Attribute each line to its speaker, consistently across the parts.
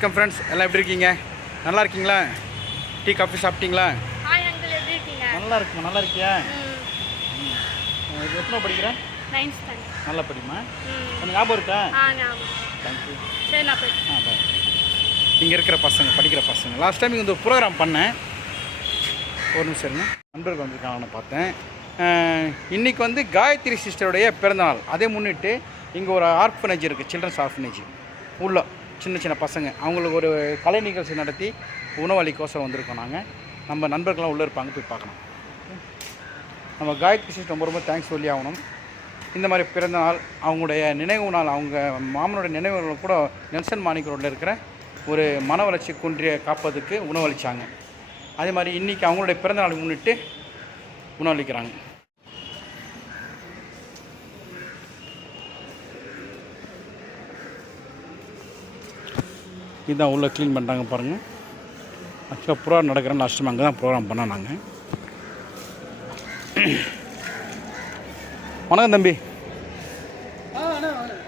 Speaker 1: வணக்கம் ஃப்ரெண்ட்ஸ் எல்லாம் எப்படி இருக்கீங்க நல்லா இருக்கீங்களா டீ காஃபி சாப்பிட்டீங்களா நல்லா இருக்குமா நல்லா இருக்கியா எத்தனை படிக்கிறேன் நல்லா படிமா கொஞ்சம் ஞாபகம் இருக்கா தேங்க்யூ ஆ பாய் இங்கே இருக்கிற பசங்க படிக்கிற பசங்க லாஸ்ட் டைம் இங்கே வந்து ப்ரோக்ராம் பண்ணேன் ஒரு நிமிஷம் இருங்க நண்பர்கள் வந்திருக்காங்கன்னு பார்த்தேன் இன்றைக்கி வந்து காயத்ரி சிஸ்டருடைய பிறந்தநாள் அதே முன்னிட்டு இங்கே ஒரு ஆர்ஃபனேஜ் இருக்குது சில்ட்ரன்ஸ் ஆர்ஃபனேஜ் உள்ள சின்ன சின்ன பசங்க அவங்களுக்கு ஒரு கலை நிகழ்ச்சி நடத்தி உணவளிக்கோசரம் வந்திருக்கோம் நாங்கள் நம்ம நண்பர்கள்லாம் உள்ளே இருப்பாங்க போய் பார்க்கணும் நம்ம காயத்ரி சிஸ்டம் ரொம்ப ரொம்ப தேங்க்ஸ் சொல்லி ஆகணும் இந்த மாதிரி பிறந்த நாள் அவங்களுடைய நினைவு நாள் அவங்க மாமனோட நினைவுகள் கூட நெல்சன் மாணிக்க ரோட்டில் இருக்கிற ஒரு மன வளர்ச்சி குன்றிய காப்பதுக்கு உணவளித்தாங்க அதே மாதிரி இன்றைக்கி அவங்களுடைய பிறந்த முன்னிட்டு உணவளிக்கிறாங்க இதுதான் உள்ளே க்ளீன் பண்ணிட்டாங்க பாருங்கள் ஆக்சுவலாக ப்ரோக்ராம் நடக்கிற லாஸ்ட் டைம் அங்கே தான் ப்ரோக்ராம் பண்ணோம் நாங்கள் வணக்கம் தம்பி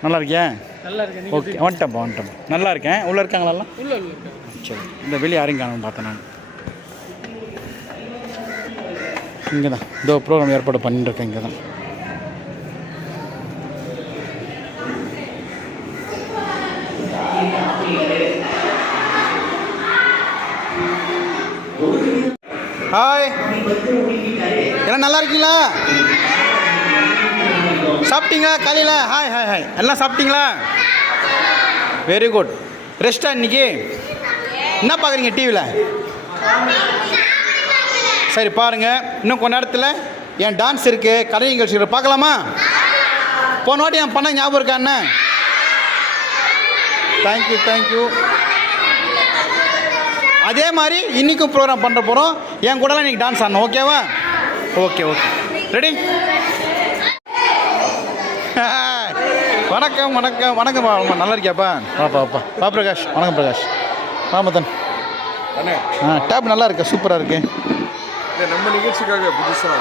Speaker 1: நல்லா இருக்கியா ஓகே வந்துட்டேன்ப்பா வந்துட்டேன்ப்பா நல்லா இருக்கேன் உள்ளே இருக்காங்களா சரி இந்த வெளியே யாரையும் காணும் பார்த்தேன் நான் இங்கே தான் இதோ ப்ரோக்ராம் ஏற்பாடு பண்ணிட்டுருக்கேன் இங்கே தான் ஹாய் என்ன நல்லா இருக்கீங்களா சாப்பிட்டீங்களா காலையில் ஹாய் ஹாய் ஹாய் எல்லாம் சாப்பிட்டீங்களா வெரி குட் ரெஸ்டா இன்னைக்கு என்ன பார்க்குறீங்க டிவியில் சரி பாருங்கள் இன்னும் கொஞ்ச நேரத்தில் என் டான்ஸ் இருக்குது கலை நிகழ்ச்சி பார்க்கலாமா போன வாட்டி என் பண்ண ஞாபகம் இருக்கா என்ன தேங்க்யூ தேங்க்யூ அதே மாதிரி இன்றைக்கும் ப்ரோக்ராம் பண்ணுற போகிறோம் என் கூடலாம் இன்னைக்கு டான்ஸ் ஆடணும் ஓகேவா ஓகே ஓகே ரெடி வணக்கம் வணக்கம் வணக்கம் நல்லா இருக்கியாப்பா பாப்பா வாப்பா பா பிரகாஷ் வணக்கம் பிரகாஷ் வா மதன் ஆ டேப் நல்லா இருக்கா சூப்பராக இருக்கு
Speaker 2: நம்ம நிகழ்ச்சிக்காக புதுசாக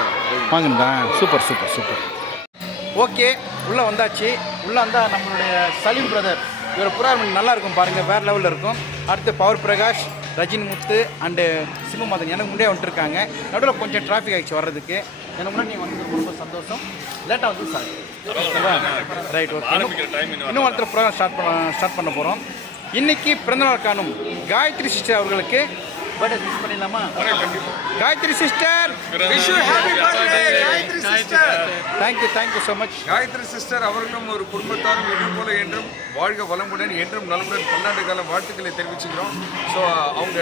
Speaker 1: வாங்கண்ணா சூப்பர் சூப்பர் சூப்பர் ஓகே உள்ளே வந்தாச்சு உள்ளே வந்தால் நம்மளுடைய சலீம் பிரதர் இவர் புறார் நல்லா இருக்கும் பாருங்கள் வேறு லெவலில் இருக்கும் அடுத்து பவர் பிரகாஷ் ரஜினி முத்து அண்டு மதன் எனக்கு முன்னே வந்துட்டுருக்காங்க நடுவில் கொஞ்சம் டிராஃபிக் ஆகிடுச்சு வர்றதுக்கு எனக்கு முன்னாடி நீங்கள் வந்து ரொம்ப சந்தோஷம் லேட்டாக வந்து சார் ரைட் ஓகே இன்னும் ஒருத்தர் ப்ரோக்ராம் ஸ்டார்ட் பண்ண ஸ்டார்ட் பண்ண போகிறோம் இன்றைக்கி பிறந்தநாள் காணும் காயத்ரி சிஸ்டர் அவர்களுக்கு பர்த்டே விஷ் பண்ணிடலாமா Gayatri sister wish you happy birthday Gayatri sister thank you thank you so much
Speaker 2: Gayatri sister அவர்களும் ஒரு குடும்பத்தாரும் என்றும் போல என்றும் வாழ்க வளமுடன் என்றும் நலமுடன் பன்னாண்டு கால வாழ்த்துக்களை தெரிவிச்சுக்கிறோம் ஸோ அவங்க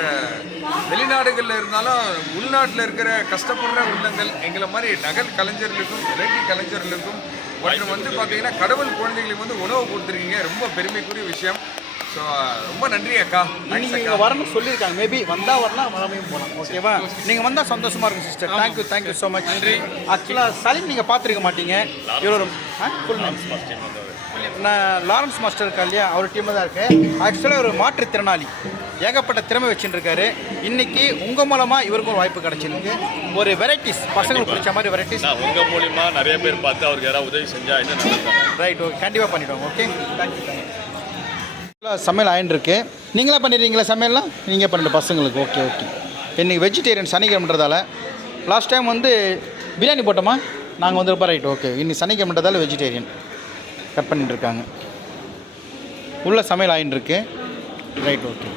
Speaker 2: வெளிநாடுகளில் இருந்தாலும் உள்நாட்டில் இருக்கிற கஷ்டப்படுற உள்ளங்கள் எங்களை மாதிரி நகல் கலைஞர்களுக்கும் இலக்கிய கலைஞர்களுக்கும் மற்றும் வந்து பார்த்தீங்கன்னா கடவுள் குழந்தைகளுக்கு வந்து உணவு கொடுத்துருக்கீங்க ரொம்ப பெருமைக்குரிய விஷயம் ஸோ uh, ரொம்ப நன்றி அக்கா
Speaker 1: நீங்கள் வரணும்னு சொல்லியிருக்காங்க மேபி வந்தால் வரலாம் வரமையும் போகலாம் ஓகேவா நீங்கள் வந்தால் சந்தோஷமாக இருக்கும் sister thank you thank you so much நன்றி ஆக்சுவலாக சலீம் நீங்கள் பார்த்துருக்க மாட்டீங்க இவர் ஃபுல் நான் லாரன்ஸ் மாஸ்டர் இருக்கா இல்லையா அவர் டீமில் தான் இருக்கேன் ஆக்சுவலாக ஒரு மாற்றுத்திறனாளி ஏகப்பட்ட திறமை வச்சுட்டுருக்காரு இன்னைக்கு உங்கள் மூலமாக இவருக்கும் ஒரு வாய்ப்பு கிடைச்சிருக்கு ஒரு வெரைட்டிஸ் பசங்களுக்கு பிடிச்ச மாதிரி வெரைட்டிஸ்
Speaker 2: உங்கள் மூலியமாக நிறைய பேர் பார்த்து அவருக்கு யாராவது உதவி செஞ்சால் என்ன
Speaker 1: ரைட் ஓகே கண்டிப்பாக பண்ணிவிடுவோம் ஓகே தேங்க்யூ தேங்க்யூ சமையல் இருக்கு நீங்களா பண்ணிடுறீங்களா சமையல்லாம் நீங்கள் பண்ணுற பசங்களுக்கு ஓகே ஓகே இன்றைக்கி வெஜிடேரியன் சனிக்கிழமைன்றதால லாஸ்ட் டைம் வந்து பிரியாணி போட்டோமா நாங்கள் வந்து ரைட் ஓகே இன்றைக்கி சனிக்கிழமைன்றதால வெஜிடேரியன் கட் பண்ணிட்டுருக்காங்க உள்ள சமையல் இருக்கு ரைட் ஓகே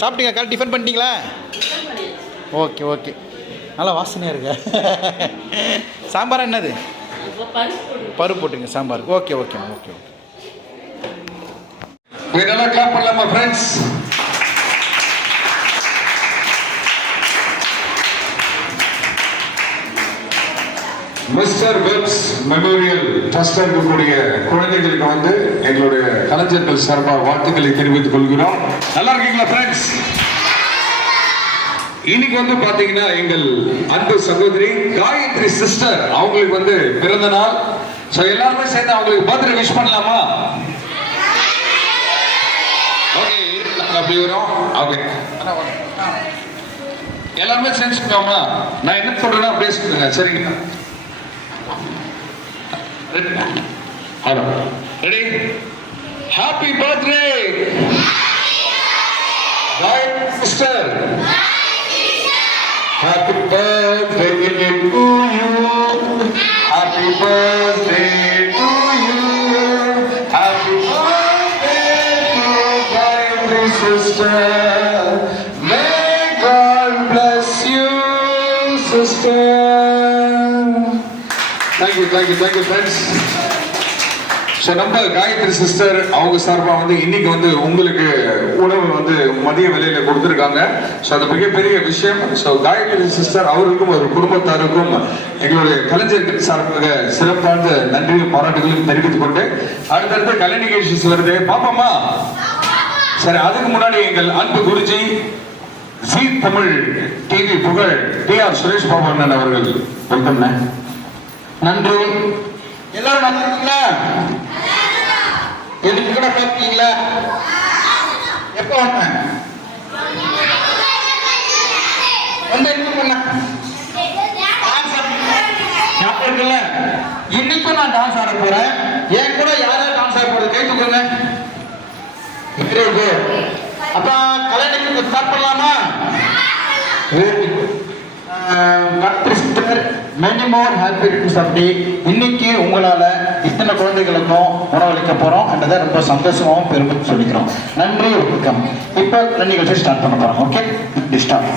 Speaker 1: சாப்பிட்டீங்க கரெக்ட் டிஃபன் பண்ணிட்டீங்களா ஓகே ஓகே நல்லா வாசனையாக இருக்க சாம்பார் என்னது பருப்பு போட்டுங்க sambar okay okay okay okay
Speaker 3: வீடெல்லாம் கிளாப் பண்ணலாமா friends mister Webbs memorial trust இருக்கக்கூடிய குழந்தைகளுக்கு வந்து எங்களுடைய கலைஞர்கள் சார்பாக வாழ்த்துக்களை தெரிவித்துக் கொள்கிறோம் நல்லா இருக்கீங்களா ஃப்ரெண்ட்ஸ் இன்னைக்கு வந்து பாத்தீங்கன்னா எங்கள் அன்பு சகோதரி காயத்ரி சிஸ்டர் அவங்களுக்கு வந்து பிறந்த நாள் ஸோ எல்லாருமே சேர்ந்து அவங்களுக்கு பர்த்டே விஷ் பண்ணலாமா அப்படி வரும் அப்படி எல்லாமே செஞ்சுக்கோமா நான் என்ன சொல்றேன்னா அப்படியே சொல்லுங்க சரிங்களா ஹலோ ரெடி ஹாப்பி பர்த்டே பாய் sister happy birthday to you happy birthday thank you friends so நம்ம காயத்ரி சிஸ்டர் அவங்க சார்பாக வந்து இன்னைக்கு வந்து உங்களுக்கு உணவு வந்து மதிய விலையில் கொடுத்துருக்காங்க ஸோ அது மிகப்பெரிய விஷயம் ஸோ காயத்ரி சிஸ்டர் அவருக்கும் ஒரு குடும்பத்தாருக்கும் எங்களுடைய கலைஞர்கள் சார்பாக சிறப்பான நன்றியும் பாராட்டுகளையும் தெரிவித்துக் கொண்டு அடுத்தடுத்து கலை நிகழ்ச்சி வருது பாப்போமா சரி அதுக்கு முன்னாடி எங்கள் அன்பு குருஜி ஜி தமிழ் டிவி புகழ் டி ஆர் சுரேஷ் பாபு அண்ணன் அவர்கள் வெல்கம் நன்றி எல்லாரும் வந்திருக்கீங்களா எதுக்கு கூட பார்த்துக்கீங்களா எப்போ வந்தேன் வந்து என்ன பண்ண இருக்குல்ல இன்னைக்கும் நான் டான்ஸ் ஆட போறேன் ஏன் கூட யாராவது டான்ஸ் ஆட போறது கை தூக்குங்க அப்ப கலை நிகழ்ச்சி ஸ்டார்ட் பண்ணலாமா கத்திரிஸ்டர் many more happy returns of day இன்னைக்கு உங்களால் இத்தனை குழந்தைகளுக்கும் உணவளிக்க போகிறோம் என்றதை ரொம்ப சந்தோஷமாகவும் பெருமையும் சொல்லிக்கிறோம் நன்றி வணக்கம் இப்போ நிகழ்ச்சி ஸ்டார்ட் பண்ண போகிறோம் ஓகே டிஸ்டார்ட்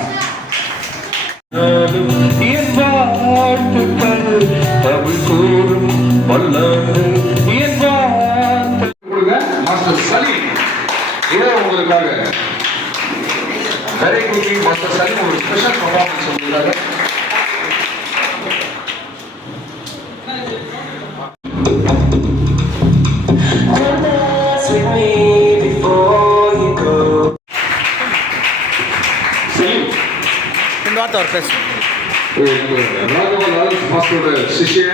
Speaker 3: தமிழ் கூறும் வல்லது மாஸ்டர் சலீம் இதோ உங்களுக்காக வெரைட்டி மாஸ்டர் சலீம் ஒரு ஸ்பெஷல் பர்ஃபார்மன்ஸ் உங்களுக்காக பேச ராகவன் மாஸ்டரோட சிஷிய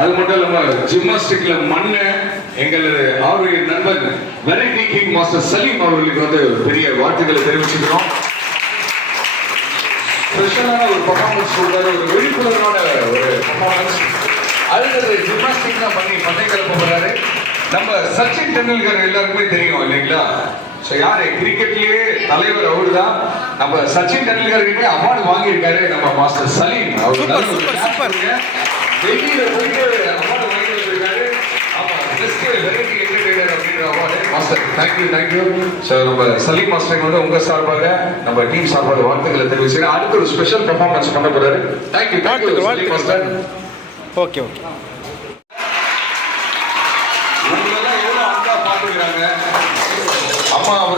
Speaker 3: அது மட்டும் இல்லாம ஜிம்னாஸ்டிக்ல மண்ணு எங்களது ஆரோக்கிய நண்பன் வெரைட்டி கிங் மாஸ்டர் சலீம் அவர்களுக்கு வந்து பெரிய வாழ்த்துக்களை தெரிவிச்சுக்கிறோம் ஸ்பெஷலான ஒரு பர்ஃபார்மன்ஸ் கொடுத்தாரு ஒரு விழிப்புணர்வான ஒரு பர்ஃபார்மன்ஸ் அடுத்தது ஜிம்னாஸ்டிக் தான் பண்ணி பட்டை கிளப்ப போறாரு நம்ம சச்சின் டெண்டுல்கர் எல்லாருக்குமே தெரியும் இல்லைங்களா ஸோ யார் கிரிக்கெட்லேயே தலைவர் அவரு தான் நம்ம சச்சின் டெண்டுல்கர்கிட்ட அவார்டு வாங்கியிருக்காரு நம்ம மாஸ்டர் சலீம் அவர் டெல்லியில் போயிட்டு அவார்டு நம்ம சலீம் மாஸ்டர் உங்கள் நம்ம டீம் வாழ்த்துக்களை தெரிவிச்சு அடுத்த ஒரு ஸ்பெஷல் பர்ஃபார்மன்ஸ் பண்ண போகிறாரு மாஸ்டர் ஓகே ஓகே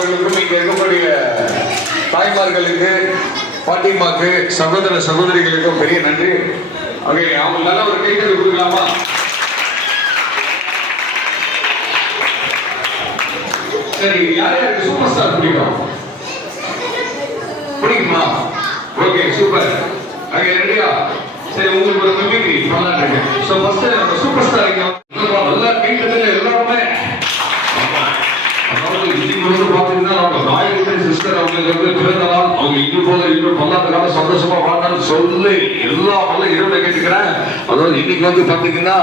Speaker 3: அவர்களுக்கும் இங்கே இருக்கக்கூடிய தாய்மார்களுக்கு பாட்டிமாக்கு சகோதர சகோதரிகளுக்கும் பெரிய நன்றி அங்கே அவங்க நல்ல ஒரு கைத்தறி கொடுக்கலாமா சரி யார் யாருக்கு சூப்பர் ஸ்டார் பிடிக்கும் பிடிக்குமா ஓகே சூப்பர் அங்கே ரெடியா சரி உங்களுக்கு ஒரு மிமிக்ரி நல்லா இருக்கு ஸோ ஃபர்ஸ்ட் நம்ம சூப்பர் ஸ்டார் நல்லா கைத்தறில் எல்லாருமே வந்து பார்த்தீங்கன்னா அவங்க காயத்ரி சிஸ்டர் அவங்களுக்கு வந்து அவங்க இன்னும் போல இன்னும் பல்லாண்டு காலம் சந்தோஷமா வாழ்ந்தாலும் சொல்லி எல்லா பல இரவு கேட்டுக்கிறேன் அதாவது இன்னைக்கு வந்து பாத்தீங்கன்னா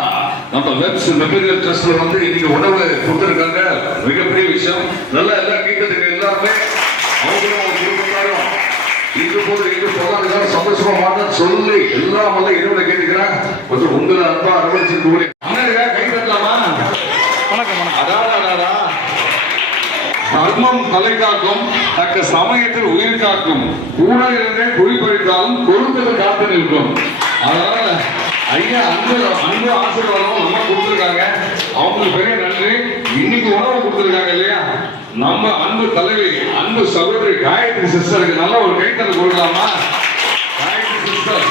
Speaker 3: நம்ம வெப்ஸ் மெமோரியல் ட்ரஸ்ட்ல வந்து இன்னைக்கு உணவு கொடுத்துருக்காங்க மிகப்பெரிய விஷயம் நல்லா எல்லாம் கேட்கறதுக்கு எல்லாருமே அவங்களும் அவங்க குடும்பத்தாரும் இன்று போல இன்று பல்லாண்டு காலம் சந்தோஷமா வாழ்ந்தாலும் சொல்லி எல்லா பல்ல இரவு கேட்டுக்கிறேன் கொஞ்சம் உங்களை அன்பா அரவணைச்சு தலை காக்கும் தக்க சமயத்தில் உயிர் காக்கும் கூட இருந்தே குறிப்பறித்தாலும் கொழுப்பது காத்து நிற்கும் அதனால ஐயா அன்பு அன்பு ஆசீர்வாதம் நம்ம கொடுத்துருக்காங்க அவங்களுக்கு பெரிய நன்றி இன்னைக்கு உணவு கொடுத்துருக்காங்க இல்லையா நம்ம அன்பு தலைவி அன்பு சகோதரி காயத்ரி சிஸ்டருக்கு நல்ல ஒரு கைத்தல் கொடுக்கலாமா காயத்ரி சிஸ்டர்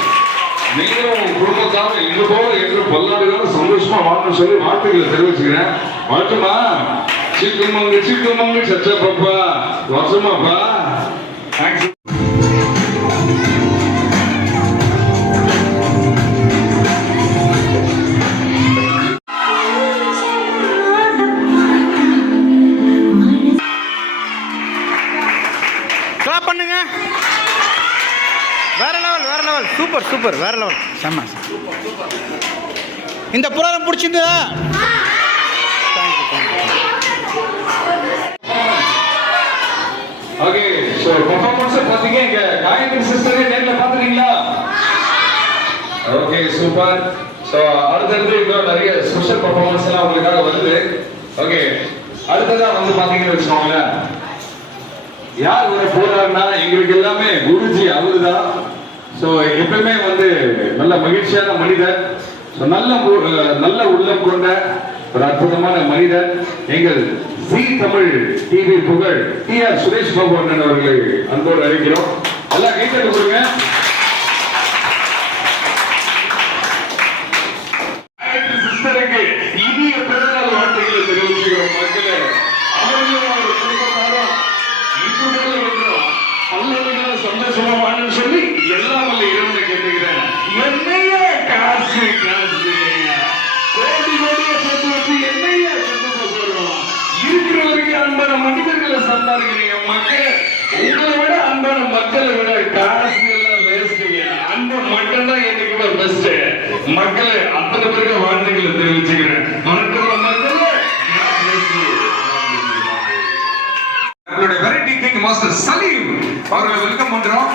Speaker 3: நீங்களும் உங்க குடும்பத்தால இன்று போல என்று பல்லாண்டுகளும் சந்தோஷமா வாழணும் சொல்லி வாழ்த்துக்களை தெரிவிச்சுக்கிறேன் வாழ்த்துமா சீக்கிரமாங்க சீக்கிரமாங்க சச்சா பாப்பா வருஷமாப்பா தேங்க்ஸ்
Speaker 1: பண்ணுங்க வேற லெவல் வேற லெவல் சூப்பர் சூப்பர் வேற லெவல் செம்ம இந்த புராணம் பிடிச்சிருந்ததா
Speaker 3: ஓகே சோ பெர்ஃபார்மன்ஸ் பாத்தீங்க இங்க காயத்ரி சிஸ்டரே நேர்ல பாத்துறீங்களா ஓகே சூப்பர் சோ அடுத்தடுத்து இன்னும் நிறைய ஸ்பெஷல் பெர்ஃபார்மன்ஸ் எல்லாம் உங்களுக்காக வருது ஓகே அடுத்ததா வந்து பாத்தீங்கன்னு வச்சுக்கோங்களேன் யார் ஒரு போறாருன்னா எங்களுக்கு எல்லாமே குருஜி அவருதான் ஸோ எப்பவுமே வந்து நல்ல மகிழ்ச்சியான மனிதர் நல்ல நல்ல உள்ளம் கொண்ட ஒரு அற்புதமான மனிதர் எங்கள் ஜி தமிழ் டிவி புகழ் டி ஆர் சுரேஷ் பாபு அண்ணன் அவர்களை அன்போடு அழைக்கிறோம் எல்லாம் கைத்தட்டு கொடுங்க இனிய பிறந்தநாள் வாழ்த்துக்களை தெரிவிச்சுக்கிறோம் சம்பாதிக்கிறீங்க மக்கள் உங்களை விட அன்பான மக்களை விட காசு எல்லாம் வேஸ்ட்டுங்க அன்பு மட்டும்தான் என்னைக்குமே பெஸ்ட் மக்களை அத்தனை பேருக்கு வாழ்த்துக்களை தெரிவிச்சுக்கிறேன் மனக்குள்ள நம்மளுடைய வெரைட்டி கிங் மாஸ்டர் சலீம் அவர்களை வெல்கம் பண்றோம்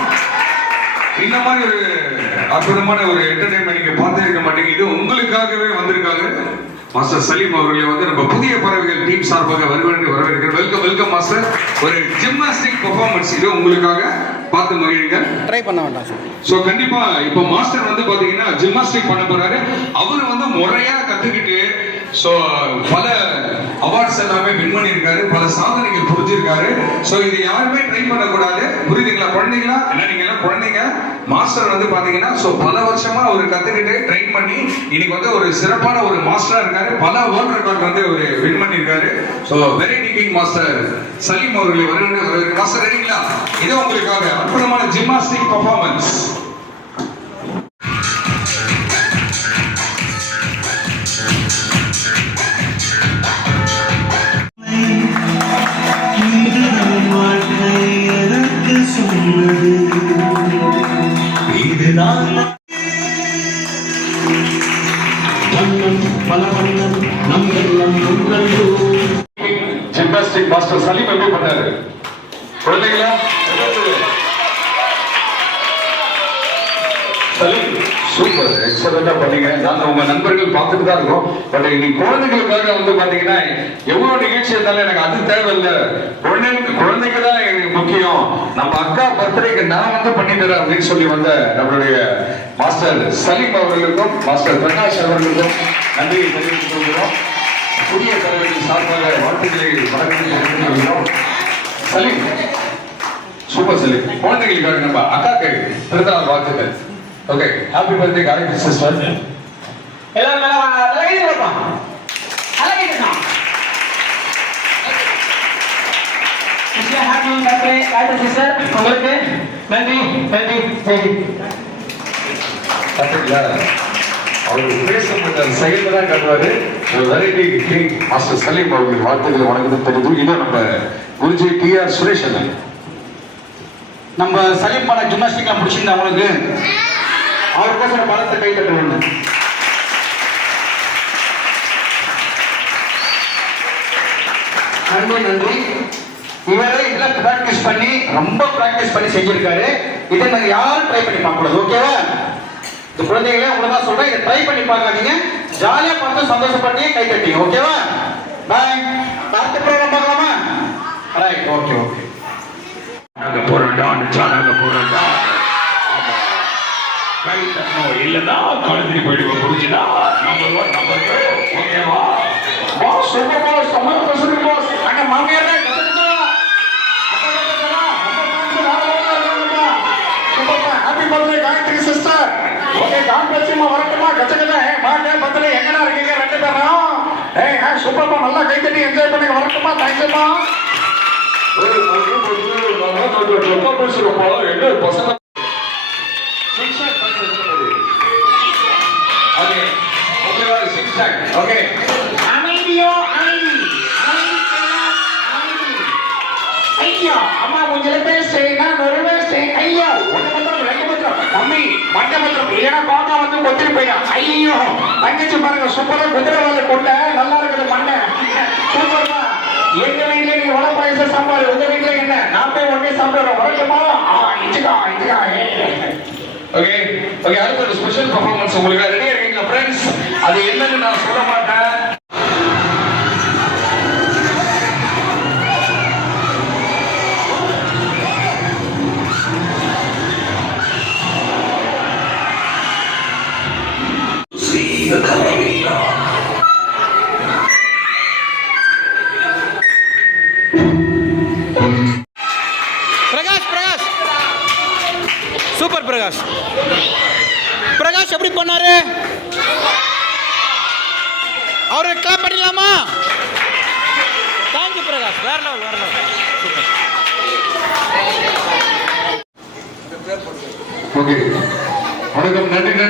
Speaker 3: இந்த மாதிரி ஒரு அற்புதமான ஒரு என்டர்டைன்மெண்ட் நீங்க பார்த்தே இருக்க மாட்டீங்க இது உங்களுக்காகவே வந்திருக்காங்க மாஸ்டர் சலீம் அவர்களை வந்து நம்ம புதிய பறவைகள் டீம் சார்பாக வருவேன் வரவேற்கிறேன் வெல்கம் வெல்கம் மாஸ்டர் ஒரு ஜிம்னாஸ்டிக் பெர்ஃபார்மன்ஸ் இது உங்களுக்காக பார்த்து மகிழுங்கள்
Speaker 1: ட்ரை பண்ண வேண்டாம் சார்
Speaker 3: ஸோ கண்டிப்பா இப்போ மாஸ்டர் வந்து பாத்தீங்கன்னா ஜிம்னாஸ்டிக் பண்ண போறாரு அவர் வந்து முறையா கத்துக்கிட்டு ஸோ பல அவார்ட்ஸ் எல்லாமே வின் பண்ணியிருக்காரு பல சாதனைகள் புரிஞ்சிருக்காரு ஸோ இது யாருமே ட்ரை பண்ணக்கூடாது புரியுதுங்களா குழந்தைங்களா என்ன நீங்க எல்லாம் குழந்தைங்க மாஸ்டர் வந்து பாத்தீங்கன்னா ஸோ பல வருஷமா அவர் கத்துக்கிட்டு ட்ரெயின் பண்ணி இன்னைக்கு வந்து ஒரு சிறப்பான ஒரு மாஸ்டரா இருக்காரு பல வேர்ல்ட் ரெக்கார்ட் வந்து அவர் வின் பண்ணியிருக்காரு ஸோ வெரி டிகிங் மாஸ்டர் சலீம் அவர்களை வருகின்ற மாஸ்டர் ரெடிங்களா இது உங்களுக்காக அற்புதமான ஜிம்னாஸ்டிக் பர்ஃபார்மன்ஸ் டிஸ்டர்பன்ஸா பண்ணீங்க உங்க நண்பர்கள் பார்த்துட்டு தான் இருக்கோம் பட் இன்னைக்கு குழந்தைகளுக்காக வந்து பாத்தீங்கன்னா எவ்வளவு நிகழ்ச்சி இருந்தாலும் எனக்கு அது தேவையில்லை குழந்தைக்கு குழந்தைங்க தான் எனக்கு முக்கியம் நம்ம அக்கா பர்த்டேக்கு நான் வந்து பண்ணி தரேன் அப்படின்னு சொல்லி வந்த நம்மளுடைய மாஸ்டர் சலீம் அவர்களுக்கும் மாஸ்டர் பிரகாஷ் அவர்களுக்கும் நன்றியை தெரிவித்துக் கொள்கிறோம் புதிய தலைவர்கள் சார்பாக வாழ்த்துக்களை வழங்குகிறோம் சலீம் சூப்பர் சலீம் குழந்தைகளுக்காக நம்ம அக்காக்கு பிறந்தநாள் வாழ்த்துக்கள் okay happy birthday college business man
Speaker 1: எல்லாரும் மேல அழகை கொடுப்போம் அழகை கொடுப்போம் ஹாப்பி பர்த்டே காலேஜ் சிஸ்டர் உங்களுக்கு நன்றி
Speaker 3: தான் காட்டுவாரு வெரைட்டி கிங் மாஸ்டர் சலீம் அவர்களுக்கு வாழ்த்துக்களை வணக்கத்தை தெரிவித்து நம்ம குருஜி டி ஆர் சுரேஷ்
Speaker 1: நம்ம சலீம் பண்ண ஜிம்னாஸ்டிக்லாம் பிடிச்சிருந்தா அவங்களுக்கு அவருக்கோசரம் பலத்தை கைப்பற்றணும் நன்றி நன்றி இவரே இதெல்லாம் ப்ராக்டிஸ் பண்ணி ரொம்ப ப்ராக்டிஸ் பண்ணி செஞ்சிருக்காரு இதை நாங்கள் யாரும் ட்ரை பண்ணி பார்க்கக்கூடாது ஓகேவா இந்த குழந்தைகளே உங்களை தான் சொல்கிறேன் இதை ட்ரை பண்ணி பார்க்காதீங்க ஜாலியாக பார்த்து சந்தோஷப்பட்டு கை தட்டி ஓகேவா பாய் அடுத்த ப்ரோக்ராம் பார்க்கலாமா ரைட் ஓகே ஓகே
Speaker 3: நாங்கள் போகிறோம்டா கை தட்டணும் இல்லைன்னா கழுத்துக்கு போயிடுவோம் புரிஞ்சுதா நம்பர் ஒன் நம்பர் டூ ஓகேவா
Speaker 1: பாஸ் சூப்பர் பாஸ் தமிழ் பசங்க பாஸ் அங்க மாமியார் happy birthday Gayatri sister okay காம்பட்சிமா வரட்டுமா கச்சகல ஏ மாங்க பத்தல எங்கடா இருக்கீங்க நல்லா கை தட்டி என்ஜாய் பண்ணி வரட்டுமா தேங்க்ஸ்மா
Speaker 3: ஏய் மறுபடியும் மறுபடியும் நல்லா பேசுறப்பா எங்க பசங்க
Speaker 1: ஏன்னா பாப்பா வந்து கொத்திரி போயிடும் ஐயோ தங்கச்சி பாருங்க சூப்பரா குதிரை வேலை கொண்ட நல்லா இருக்குது பண்ண சூப்பர்மா எங்க வீட்டுல நீங்க உலக உடப்பாயச சம்பாரு உங்க வீட்டுல என்ன நான் போய் ஒன்னே சாப்பிடுறேன் உடக்குமா இதுக்கா இதுக்கா
Speaker 3: ஓகே ஓகே அடுத்த ஒரு ஸ்பெஷல் பர்ஃபார்மன்ஸ் உங்களுக்கு ரெடியா இருக்கீங்களா ஃப்ரெண்ட்ஸ் அது என்னன்னு நான் சொல்ல மாட்டேன்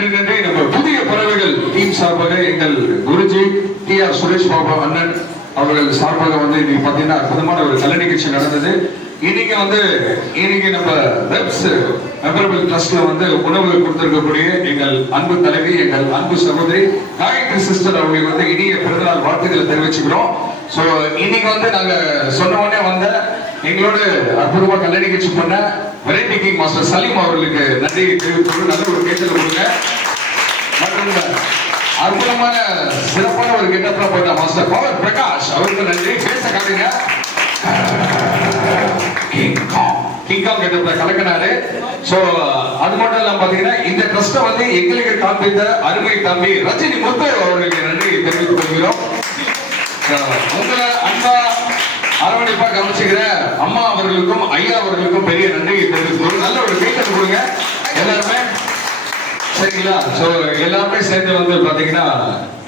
Speaker 3: வருகின்ற நம்ம புதிய பறவைகள் டீம் சார்பாக எங்கள் குருஜி டி ஆர் சுரேஷ் பாபா அண்ணன் அவர்கள் சார்பாக வந்து இன்னைக்கு பார்த்தீங்கன்னா அற்புதமான ஒரு கலை நிகழ்ச்சி நடந்தது இன்னைக்கு வந்து இன்னைக்கு நம்ம ரெப்ஸ் மெமரபிள் ட்ரஸ்ட்ல வந்து உணவு கொடுத்திருக்கக்கூடிய எங்கள் அன்பு தலைவி எங்கள் அன்பு சகோதரி காயத்ரி சிஸ்டர் அவங்களுக்கு வந்து இனிய பிறந்தநாள் வாழ்த்துக்களை தெரிவிச்சுக்கிறோம் ஸோ இன்னைக்கு வந்து நாங்க சொன்ன உடனே வந்த எங்களோட அற்புதமா கலை நிகழ்ச்சி பண்ண வெரைட்டி மாஸ்டர் சலீம் அவர்களுக்கு நன்றி தெரிவித்துள்ள நல்ல ஒரு கேட்டல் கொடுங்க மற்றும் அற்புதமான சிறப்பான ஒரு கெட்டப்பில் போயிட்ட மாஸ்டர் பவர் பிரகாஷ் அவருக்கு நன்றி பேச காட்டுங்க கிங்காங் கட்டப்பட கலக்கினாரு ஸோ அது மட்டும் இல்லாமல் பார்த்தீங்கன்னா இந்த ட்ரஸ்ட்டை வந்து எங்களுக்கு காண்பித்த அருமை தம்பி ரஜினி முத்து அவர்களுக்கு நன்றி தெரிவித்துக் கொள்கிறோம் உங்களை அன்பா அரவணைப்பா கவனிச்சுக்கிற அம்மா அவர்களுக்கும் ஐயா அவர்களுக்கும் பெரிய நன்றி தெரிவித்து நல்ல ஒரு கைத்தட்டு கொடுங்க எல்லாருமே சரிங்களா சோ எல்லாருமே சேர்ந்து வந்து பாத்தீங்கன்னா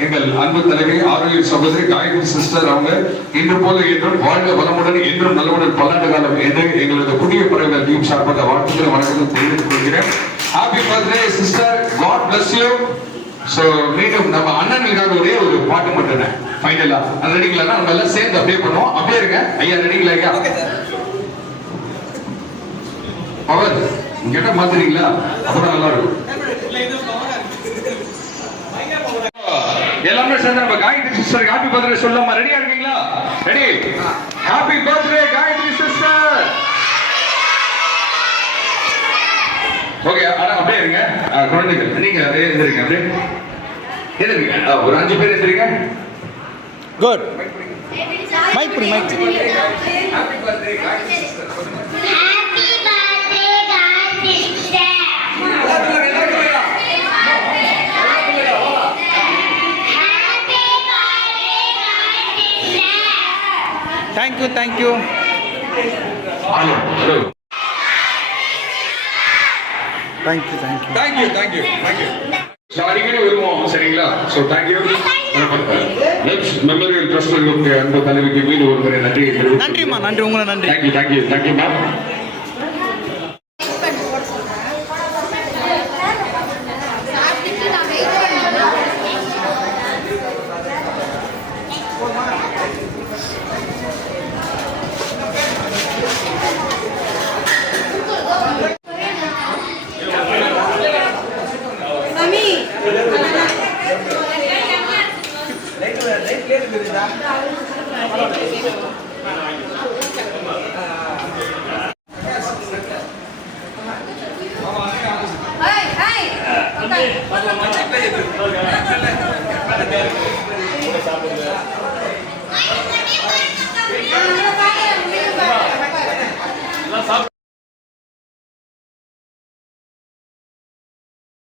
Speaker 3: எங்கள் அன்பு தலைவி ஆரோக்கிய சகோதரி காயத்ரி சிஸ்டர் அவங்க இன்று போல என்றும் வாழ்க வளமுடன் என்றும் நல்லவுடன் பல்லாண்டு காலம் என்று எங்களது புதிய பறவை டீம் சார்பாக வாழ்த்துக்கள் வணக்கம் தெரிவித்துக் கொள்கிறேன் happy birthday sister God bless you so மீண்டும் நம்ம அண்ணனுக்காக ஒரே ஒரு பாட்டு மட்டும் ஃபைனலா அந்த ரெடிங்களா நம்ம எல்லாம் சேர்ந்து அப்படியே பண்ணுவோம் அப்படியே இருங்க ஐயா ரெடிங்களா ஐயா பவர் கேட்ட மாத்துறீங்களா அப்புறம் நல்லா இருக்கும் எல்லாமே சேர்ந்து நம்ம காயத்ரி சிஸ்டர் ஹாப்பி பர்த்டே சொல்லலாமா ரெடியா இருக்கீங்களா ready happy birthday Gayatri sister okay ஆனா அப்படியே இருங்க குழந்தைகள் நீங்க அப்படியே இருந்திருங்க அப்படியே எதிர்க்க ஒரு அஞ்சு பேர் எதிர்க்க
Speaker 1: குட் மைக் பிடி mike thank you thank you hello hello Thank you, thank
Speaker 3: you. Thank you, thank you, thank you. அடிக்கடி வருவோம் சரிங்களா ஸோ தேங்க்யூ மெமோரியல் ட்ரஸ்ட் அன்பு தலைவிக்கு மீண்டும் நன்றி
Speaker 1: நன்றிமா நன்றி உங்களை நன்றி
Speaker 3: தேங்க்யூ தேங்க்யூ தேங்க்யூ மேம்